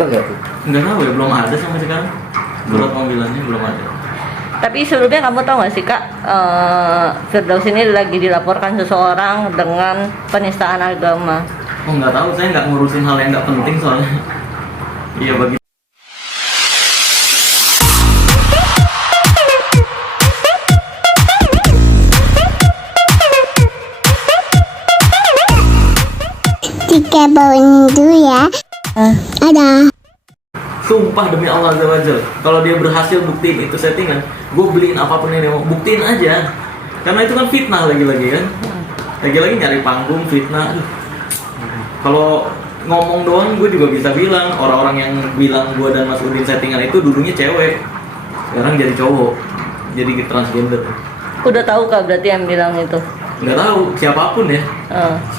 Enggak tuh? Nggak tahu ya, belum ada sampai sekarang. Surat panggilannya belum ada. Tapi sebelumnya kamu tahu nggak sih Kak, Firdaus ini lagi dilaporkan seseorang dengan penistaan agama. Oh nggak tahu, saya nggak ngurusin hal yang nggak penting soalnya. Iya bagi. Tiga bawain dulu ya. Ada. Sumpah demi Allah Azza wa Jalla, kalau dia berhasil buktiin itu settingan, gue beliin apapun yang dia mau, buktiin aja. Karena itu kan fitnah lagi-lagi kan. Lagi-lagi nyari panggung, fitnah. Aduh. Kalau ngomong doang gue juga bisa bilang, orang-orang yang bilang gue dan Mas Udin settingan itu dulunya cewek, sekarang jadi cowok, jadi transgender. Udah tahu Kak berarti yang bilang itu? Nggak tahu, siapapun ya.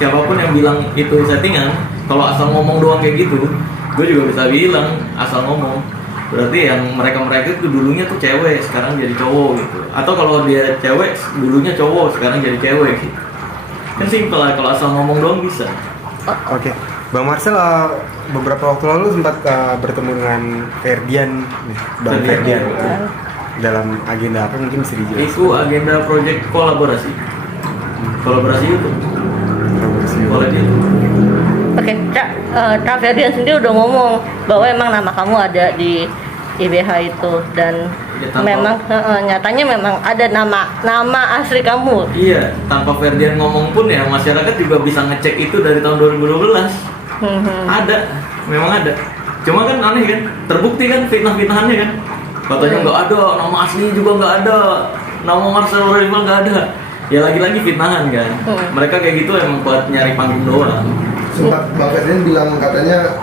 Siapapun yang bilang itu settingan, kalau asal ngomong doang kayak gitu, gue juga bisa bilang asal ngomong. Berarti yang mereka-mereka itu dulunya tuh cewek, sekarang jadi cowok gitu. Atau kalau dia cewek, dulunya cowok, sekarang jadi cewek gitu. Kan simpel lah, kalau asal ngomong doang bisa. Oke. Bang Marcel beberapa waktu lalu sempat bertemu dengan Ferdian nih, Bang Ferdian. Dalam agenda apa mungkin bisa dijelaskan? Itu agenda project kolaborasi. Kolaborasi itu. Kolaborasi itu. Oke, Kak Ferdian sendiri udah ngomong bahwa emang nama kamu ada di IBH itu dan Ya, memang nyatanya memang ada nama asli kamu. Iya, tanpa Ferdian ngomong pun ya masyarakat juga bisa ngecek itu dari tahun 2012. Ada, memang ada. Cuma kan aneh kan, terbukti kan fitnah-fitnahannya kan. Katanya nggak ada, nama asli juga nggak ada, nama Marcel Rival nggak ada. Ya lagi-lagi fitnahan kan. Mereka kayak gitu emang buat nyari panggung doang. Sempat Bang Ferdian bilang katanya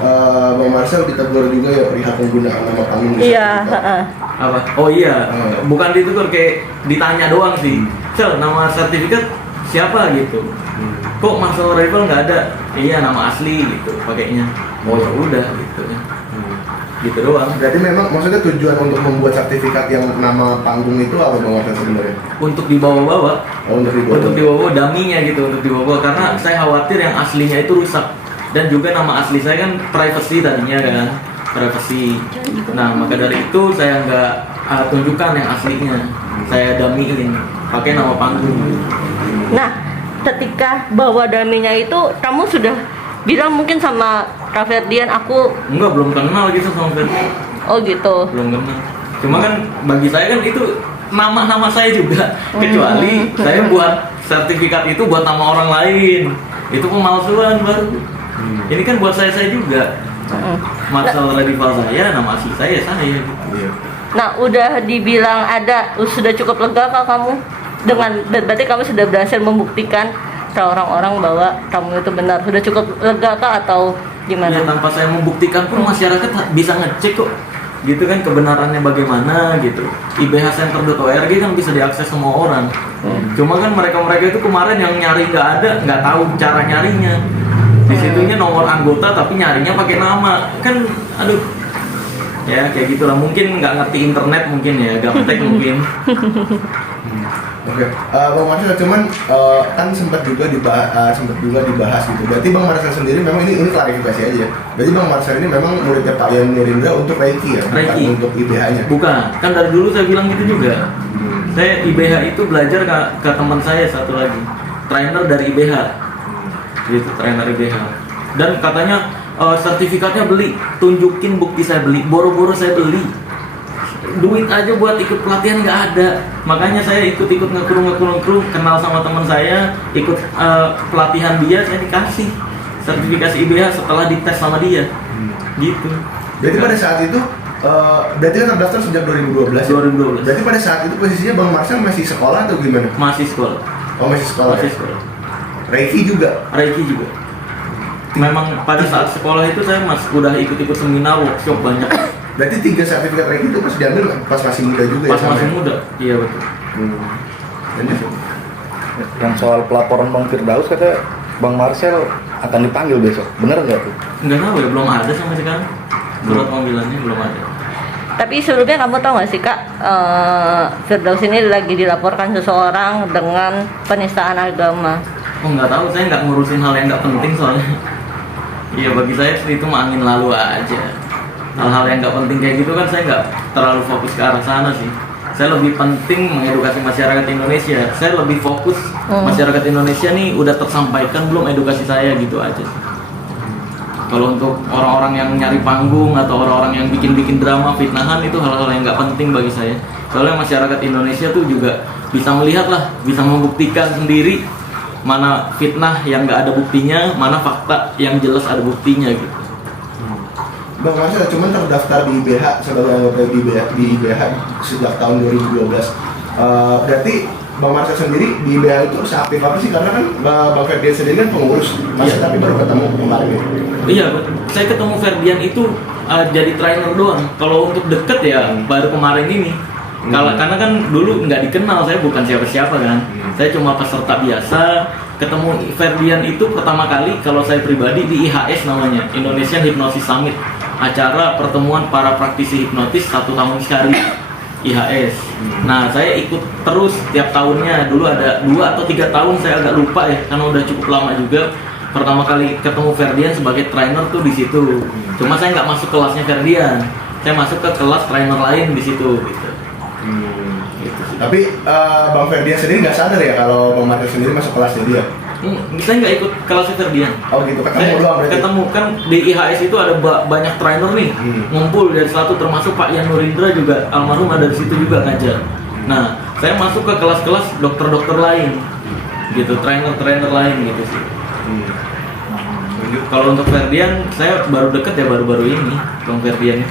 Bang Marcel ditegur juga ya perihal penggunaan nama panggung. Iya. Apa? Oh iya, bukan ditegur, kayak ditanya doang sih. Sel, nama sertifikat siapa gitu? Kok Marcel Rival nggak ada? Iya, nama asli gitu pakainya. Oh ya udah gitu ya. Gitu doang. Berarti memang maksudnya tujuan untuk membuat sertifikat yang nama panggung itu apa Bang Marcel sebenarnya? Untuk dibawa-bawa. Oh, Untuk dibawa daminya gitu, untuk dibawa karena saya khawatir yang aslinya itu rusak. Dan juga nama asli saya kan privacy tadinya kan, privacy. Nah maka dari itu saya nggak tunjukkan yang aslinya, saya damiin pakai nama panggung. Nah, ketika bawa daminya itu kamu sudah bilang mungkin sama Kak Ferdian aku Enggak, belum kenal gitu sama Ferdian. oh gitu. Belum kenal. Cuma kan bagi saya kan itu nama saya juga, kecuali saya buat sertifikat itu buat nama orang lain, itu pemalsuan baru. Ini kan buat saya juga. Marcel Rival saya, nama asli saya gitu. Nah, udah dibilang ada, sudah cukup lega kak kamu dengan berarti kamu sudah berhasil membuktikan ke orang-orang bahwa kamu itu benar. Sudah cukup lega kak atau gimana? Ya, tanpa saya membuktikan pun masyarakat bisa ngecek kok. Gitu kan kebenarannya bagaimana gitu. ibhcenter.org kan bisa diakses semua orang. Cuma kan mereka-mereka itu kemarin yang nyari nggak ada, nggak tahu cara nyarinya. Di situnya nomor anggota tapi nyarinya pakai nama. Kan aduh. Ya kayak gitulah, mungkin nggak ngerti internet mungkin ya, gaptek mungkin. Oke, Bang Marcel cuman kan sempat juga dibahas gitu. Berarti Bang Marcel sendiri memang ini klarifikasi aja. Berarti Bang Marcel ini memang muridnya Pak Yan Nurindra untuk Reiki ya, Reiki. bukan untuk IBH-nya. Bukan, kan dari dulu saya bilang gitu juga. Saya IBH itu belajar ke teman saya satu lagi, trainer dari IBH. Gitu, trainer IBH. Dan katanya sertifikatnya beli, tunjukin bukti saya beli, boro-boro saya beli. Duit aja buat ikut pelatihan nggak ada, makanya saya ikut-ikut ngekru, kenal sama teman saya, ikut pelatihan dia, saya dikasih sertifikasi IBH setelah dites sama dia, gitu. Berarti pada saat itu, berarti kan terdaftar sejak 2012 ya? 2012. Berarti pada saat itu posisinya Bang Marcel masih sekolah atau gimana? Masih sekolah. Oh masih sekolah Masih ya? sekolah. Reiki juga? Reiki juga. Memang pada saat sekolah itu saya udah ikut-ikut seminar, workshop banyak. Berarti 3 sertifikat Reiki itu pas diambil pas masih muda juga Pas ya? masih muda, iya betul. Yang soal pelaporan Bang Firdaus kata Bang Marcel akan dipanggil besok, bener nggak tuh? Nggak tahu ya, belum ada sampai sekarang. Surat panggilannya belum ada. Tapi sebelumnya kamu tahu nggak sih kak, Firdaus ini lagi dilaporkan seseorang dengan penistaan agama. Oh nggak tahu, saya nggak ngurusin hal yang nggak penting soalnya. Iya bagi saya itu mah angin lalu aja. hal-hal yang nggak penting kayak gitu kan saya nggak terlalu fokus ke arah sana sih. Saya lebih penting mengedukasi masyarakat Indonesia. Saya lebih fokus masyarakat Indonesia nih udah tersampaikan belum edukasi saya gitu aja sih. Kalau untuk orang-orang yang nyari panggung atau orang-orang yang bikin-bikin drama, fitnahan, itu hal-hal yang nggak penting bagi saya. Soalnya masyarakat Indonesia tuh juga bisa melihat lah, bisa membuktikan sendiri mana fitnah yang nggak ada buktinya, mana fakta yang jelas ada buktinya gitu. Bang Marcel cuman terdaftar di IBH sebagai anggota di IBH sejak tahun 2012. Berarti Bang Marcel sendiri di IBH itu seaktif apa sih? Karena kan Bang Ferdian sendiri kan pengurus, masih tapi baru ketemu kemarin ya. Iya, saya ketemu Ferdian itu jadi trainer doang. Kalau untuk deket ya baru kemarin ini. Karena kan dulu nggak dikenal, saya bukan siapa-siapa kan. Saya cuma peserta biasa. Ketemu Ferdian itu pertama kali kalau saya pribadi di IHS namanya, Indonesian Hypnosis Summit. Acara pertemuan para praktisi hipnotis 1 tahun sekali, IHS. Nah, saya ikut terus tiap tahunnya. Dulu ada 2 atau 3 tahun, saya agak lupa ya, karena udah cukup lama juga. Pertama kali ketemu Ferdian sebagai trainer tuh di situ. Cuma saya nggak masuk kelasnya Ferdian, saya masuk ke kelas trainer lain di situ. Gitu. Gitu sih. Tapi Bang Ferdian sendiri nggak sadar ya kalau Bang Marcel sendiri masuk kelasnya dia? Saya nggak ikut kelasnya Ferdian. Oh gitu, ketemu Saya doang berarti? ketemu kan di IHS itu ada banyak trainer nih, ngumpul dari satu, termasuk Pak Ian Nurindra juga almarhum ada di situ juga ngajar. Nah, saya masuk ke kelas-kelas dokter-dokter lain, gitu, trainer-trainer lain gitu sih. Kalau untuk Ferdian, saya baru deket ya baru-baru ini, Bang Ferdian.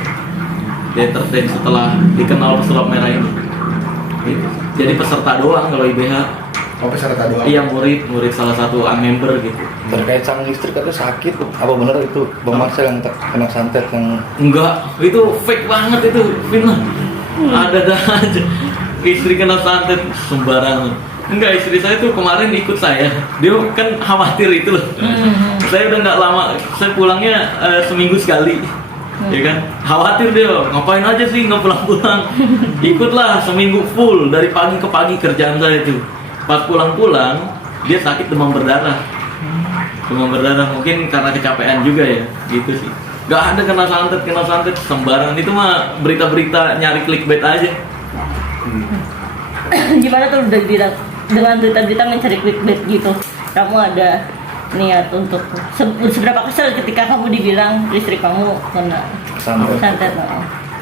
Dia tertarik setelah dikenal pesulap merah ini. Gitu. Jadi peserta doang kalau IBH. Oh peserta doang? Iya, murid salah satu member gitu. Terkait sang istri katanya sakit, apa benar itu Bang Marcel yang kena santet yang Enggak, itu fake banget itu, fitnah. Ada aja. Istri kena santet sembarangan. Enggak, istri saya tuh kemarin ikut saya. Dia kan khawatir itu loh. Saya udah nggak lama, saya pulangnya seminggu sekali. Ya kan, khawatir dia, ngapain aja sih nggak pulang-pulang. Ikutlah seminggu full dari pagi ke pagi kerjaan saya itu. Pas pulang-pulang dia sakit demam berdarah mungkin karena kecapean juga ya gitu sih. Gak ada kena santet sembarangan, itu mah berita-berita nyari clickbait aja. Gimana tuh udah bilang dengan berita-berita mencari clickbait gitu, kamu ada niat untuk seberapa kesel ketika kamu dibilang istri kamu kena santet?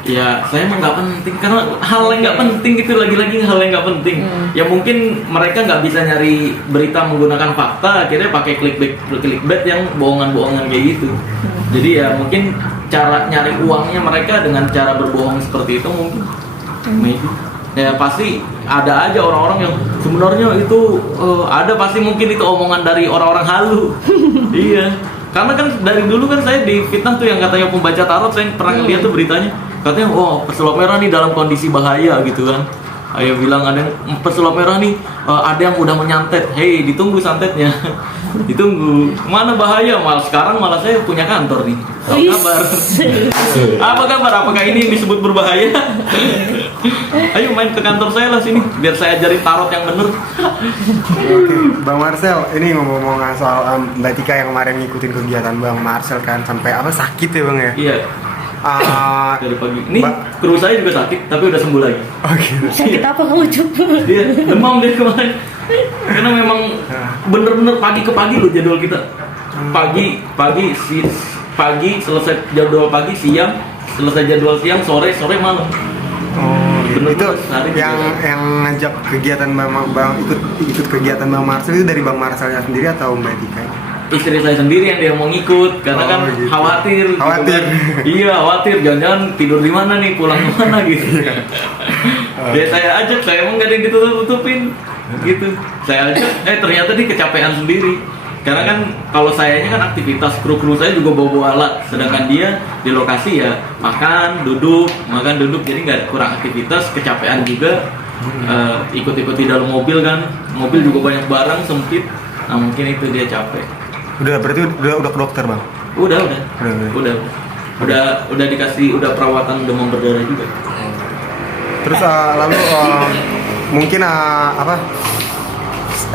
Ya saya emang nggak penting, karena hal yang nggak penting itu lagi-lagi hal yang nggak penting. Ya mungkin mereka nggak bisa nyari berita menggunakan fakta, akhirnya pakai clickbait yang bohongan-bohongan kayak gitu. Jadi ya mungkin cara nyari uangnya mereka dengan cara berbohong seperti itu mungkin. Maybe. Ya pasti ada aja orang-orang yang sebenarnya itu ada, pasti mungkin itu omongan dari orang-orang halu. Iya. Karena kan dari dulu kan saya di fitnah tuh yang katanya pembaca tarot, saya pernah lihat tuh beritanya. Katanya, oh pesulap merah nih dalam kondisi bahaya gitu kan. Ayo bilang ada yang pesulap merah nih, ada yang udah menyantet. Hei, ditunggu santetnya. Ditunggu. Mana bahaya? Sekarang malah saya punya kantor nih. Apa kabar? Apa kabar? Apakah ini disebut berbahaya? Ayo main ke kantor saya lah sini, biar saya ajarin tarot yang bener. Oke, Bang Marcel, ini ngomong-ngomong soal Mbak Tika yang kemarin ngikutin kegiatan Bang Marcel kan sampai apa sakit ya Bang ya? Iya. Dari pagi. Ini kru saya juga sakit, tapi udah sembuh lagi. Oke. Sakit apa kamu coba? Dia demam dia kemarin. Karena memang bener-bener pagi ke pagi loh jadwal kita. Pagi selesai jadwal pagi, siang selesai jadwal siang, sore malam. Oh, gitu. Itu Hari yang ngajak kegiatan Bang ikut kegiatan Bang Marcel itu dari Bang Marcelnya sendiri atau Mbak Tika? Istri saya sendiri yang dia mau ngikut karena kan gitu. khawatir. Gitu Khawatir. kan. Iya, khawatir jangan-jangan tidur di mana nih, pulang ke mana gitu. Dia saya ajak, saya emang gak ada yang ditutup-tutupin gitu. Saya ajak, ternyata dia kecapean sendiri. Karena kan kalau sayanya kan aktivitas, kru saya juga bawa alat, sedangkan dia di lokasi ya makan duduk, jadi nggak kurang aktivitas, kecapean juga. Ikut-ikut di dalam mobil kan, mobil juga banyak barang sempit, nah mungkin itu dia capek. Berarti udah ke dokter Bang? Udah dikasih, udah perawatan demam berdarah juga. Terus lalu mungkin apa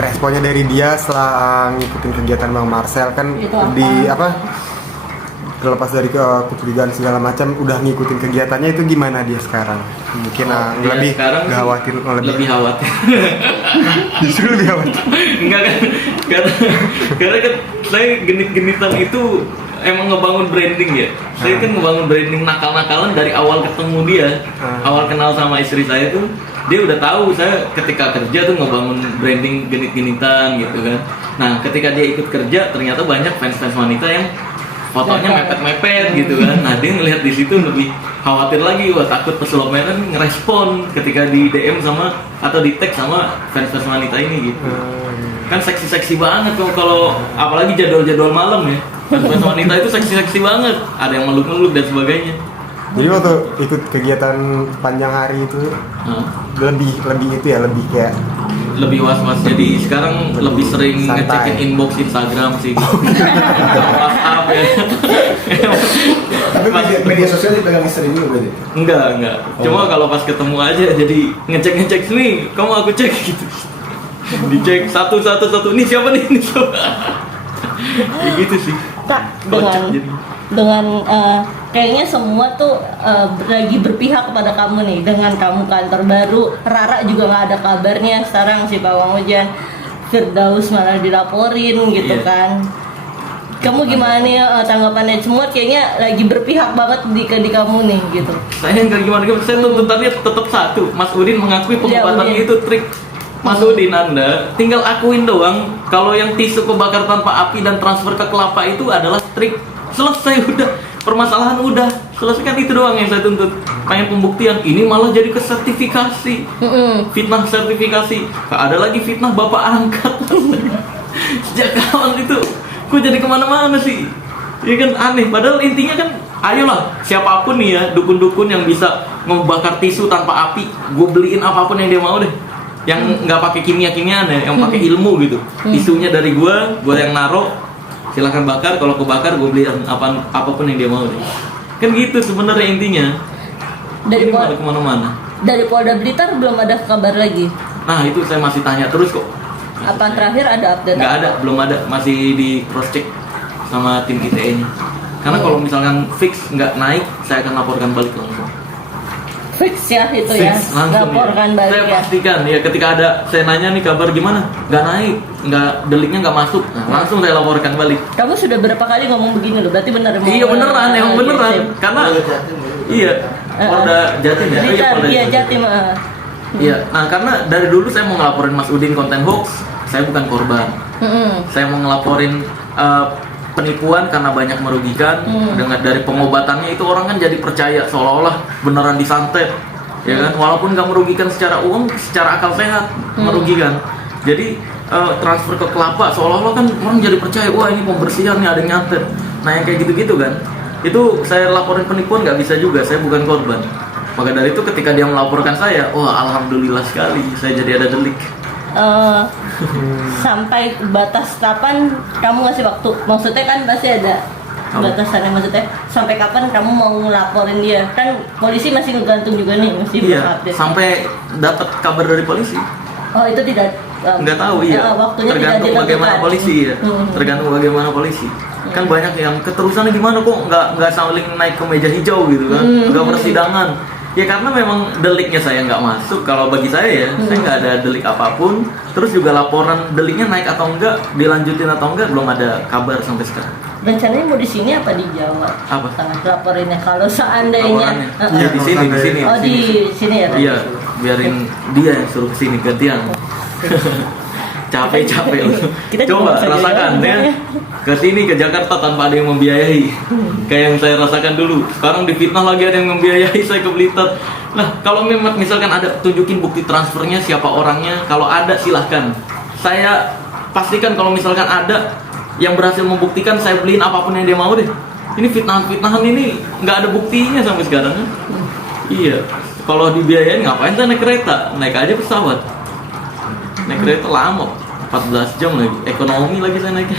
responnya dari dia setelah ngikutin kegiatan Bang Marcel kan Itu apa? di apa terlepas dari kecurigaan segala macam, udah ngikutin kegiatannya itu gimana dia sekarang? Mungkin Dia lebih sekarang nggak khawatir, lebih khawatir. justru lebih khawatir. Enggak kan? Karena kan saya genit-genitan itu emang ngebangun branding ya. Saya kan ngebangun branding nakal-nakalan dari awal ketemu dia. Awal kenal sama istri saya tuh, dia udah tahu saya ketika kerja tuh ngebangun branding genit-genitan gitu kan. Nah, ketika dia ikut kerja, ternyata banyak fans-fans wanita yang fotonya mepet-mepet gitu kan. Nah, dia ngelihat di situ lebih khawatir lagi, wah takut peselomeran ngerespon ketika di DM sama atau di tag sama fans-fans wanita ini gitu. Kan seksi-seksi banget kalau apalagi jadwal-jadwal malam ya. Fans wanita itu seksi-seksi banget. Ada yang meluk-meluk dan sebagainya. Jadi waktu ikut kegiatan panjang hari itu lebih itu ya, lebih kayak Lebih was-was. Jadi sekarang lebih sering Santai. ngecekin inbox Instagram sih. WhatsApp ya. Tapi media sosial dipegang istri juga berarti. Enggak. Cuma kalau pas ketemu aja jadi ngecek nih, kamu aku cek gitu. Dicek satu. Ini siapa nih? Ini siapa? Ya gitu sih. Kak, Kocak jadi. dengan kayaknya semua tuh lagi berpihak kepada kamu nih, dengan kamu kantor baru. Rara juga nggak ada kabarnya sekarang, si Pawang Hujan, Firdaus malah dilaporin gitu Iya. kan. Kamu gimana nih tanggapannya? Semua kayaknya lagi berpihak banget di kamu nih gitu. Saya nggak gimana, saya tuntutannya tetap satu. Mas Udin mengakui pengobatannya Udin. itu trik. Mas Udin, Anda tinggal akuin doang kalau yang tisu kebakar tanpa api dan transfer ke kelapa itu adalah trik. Selesai udah, permasalahan udah selesaikan, itu doang yang saya tuntut. Pengen pembuktian, ini malah jadi ke sertifikasi. Fitnah sertifikasi. Gak ada lagi fitnah bapak angkat. Sejak kapan itu kok jadi kemana-mana sih? Ya kan aneh, padahal intinya kan ayolah, siapapun nih ya, dukun-dukun yang bisa ngebakar tisu tanpa api, gue beliin apapun yang dia mau deh. Yang nggak pakai kimia-kimiaan ya, yang pakai ilmu gitu. Tisunya dari gue yang naro, silahkan bakar. Kalau kebakar gue beliin apapun yang dia mau deh. Kan gitu sebenarnya intinya. Dari Ini malah kemana-mana. Dari Polda Blitar belum ada kabar lagi. Nah itu saya masih tanya terus kok. Apa terakhir ada update? Nggak ada, belum ada, masih di cross check sama tim ITE-nya. Karena kalau misalkan fix nggak naik, saya akan laporkan balik langsung. Fix ya itu Fix, ya. langsung Laporkan ya. balik Saya ya. pastikan ya, ketika ada saya nanya nih kabar gimana, nggak naik, nggak deliknya nggak masuk, nah, langsung saya laporkan balik. Kamu sudah berapa kali ngomong begini loh? Berarti benar emang. Iya beneran, emang beneran. Sip. Karena iya, Polda Jatim ya. Blitar, Polda iya Jatim. Jatim. Iya, nah karena dari dulu saya mau ngelaporin Mas Udin konten hoax, saya bukan korban. Saya mau ngelaporin penipuan karena banyak merugikan. Dengan dari pengobatannya itu orang kan jadi percaya seolah-olah beneran disantet, ya kan? Walaupun nggak merugikan secara uang, secara akal sehat merugikan. Jadi transfer ke kelapa seolah-olah kan orang jadi percaya, wah ini pembersihan nih, ada yang nyantet. Nah yang kayak gitu-gitu kan, itu saya laporin penipuan nggak bisa juga, saya bukan korban. Maka dari itu ketika dia melaporkan saya, wah alhamdulillah sekali, saya jadi ada delik. Sampai batas kapan kamu ngasih waktu? Maksudnya kan pasti ada batasannya, maksudnya sampai kapan kamu mau ngelaporin dia? Kan polisi masih ngegantung juga nih, mesti Iya, update. sampai dapat kabar dari polisi. Oh itu tidak Nggak tahu, iya. waktunya Tergantung tidak bagaimana ditentukan. polisi ya. Tergantung bagaimana polisi. Kan banyak yang keterusannya gimana kok nggak saling naik ke meja hijau gitu kan, nggak persidangan. Ya karena memang deliknya saya nggak masuk. Kalau bagi saya ya, saya nggak ada delik apapun. Terus juga laporan deliknya naik atau enggak, dilanjutin atau enggak, belum ada kabar sampai sekarang. Rencananya mau di sini apa di Jawa? Apa? Laporinnya kalau seandainya. Laporannya? Iya di sini, di sini. Oh di sini ya? Iya, biarin dia yang suruh kesini gantian. Capek lu. Kita juga Coba bisa rasakan jalan-jalan ya. Ke sini ke Jakarta tanpa ada yang membiayai. Kayak yang saya rasakan dulu. Sekarang difitnah lagi ada yang membiayai saya ke Blitar. Nah, kalau memang misalkan ada, tunjukin bukti transfernya, siapa orangnya. Kalau ada silahkan. Saya pastikan kalau misalkan ada yang berhasil membuktikan, saya beliin apapun yang dia mau deh. Ini fitnahan ini nggak ada buktinya sampai sekarang kan? Iya. Kalau dibiayain ngapain saya naik kereta? Naik aja pesawat. Naik kereta lama, 14 jam lagi. Ekonomi lagi saya naiknya.